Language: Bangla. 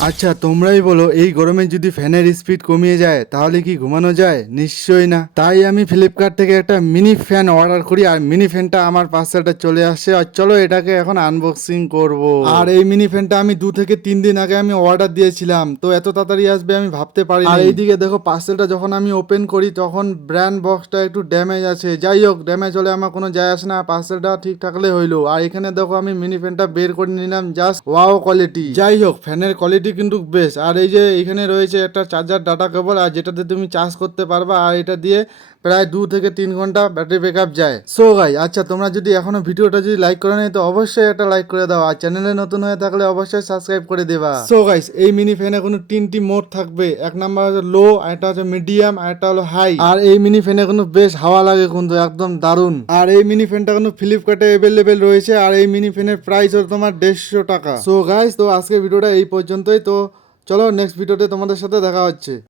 আচ্ছা তোমরাই বলো, এই গরমে যদি ফ্যানের স্পিড কমিয়ে যায় তাহলে কি ঘুমানো যায়? নিশ্চয়ই না। তাই আমি ফ্লিপকার্ট থেকে একটা মিনি ফ্যান অর্ডার করি, আর মিনি ফ্যানটা আমার পার্সেলটা চলে আসছে। আর চলো এটাকে এখন আনবক্সিং করব। আর এই মিনি ফ্যানটা আমি 2 থেকে 3 দিন আগে আমি অর্ডার দিয়েছিলাম, তো এত তাড়াতাড়ি আসবে আমি ভাবতে পারি। আর এইদিকে দেখো পার্সেলটা যখন আমি ওপেন করি তখন ব্র্যান্ড বক্সটা একটু ড্যামেজ আছে। যাই হোক, ড্যামেজ হলে আমার কোনো যায় আসে না, পার্সেলটা ঠিক থাকলে হইলো। আর এখানে দেখো আমি মিনি ফ্যানটা বের করে নিলাম, জাস্ট ওয়াও কোয়ালিটি। যাই হোক, ফ্যানের কোয়ালিটি কিন্তু বেশ। আর এই যে এখানে রয়েছে একটা চার্জার ডাটা কেবল, আর যেটাতে তুমি চার্জ করতে পারবা, আর এটা দিয়ে প্রায় 2 থেকে 3 ঘন্টা ব্যাটারি ব্যাকআপ যায়। সো গাই, আচ্ছা তোমরা যদি এখনো ভিডিওটা যদি লাইক করে নাই তো অবশ্যই একটা লাইক করে দাও, আর চ্যানেলে নতুন হয়ে থাকলে অবশ্যই সাবস্ক্রাইব করে দেবা। সো গাইস, এই মিনি ফ্যানে কোনো 3টি মোড থাকবে। এক নাম্বার হচ্ছে লো, একটা হচ্ছে মিডিয়াম, আর একটা হলো হাই। আর এই মিনি ফ্যানে কোনো বেশ হাওয়া লাগে, কিন্তু একদম দারুণ। আর এই মিনি ফ্যানটা কিন্তু ফ্লিপকার্টে অ্যাভেলেবেল রয়েছে, আর এই মিনি ফ্যানের প্রাইস হলো তোমার 150 টাকা। সো গাইস, তো আজকের ভিডিওটা এই পর্যন্তই। তো চলো নেক্সট ভিডিওতে তোমাদের সাথে দেখা হচ্ছে।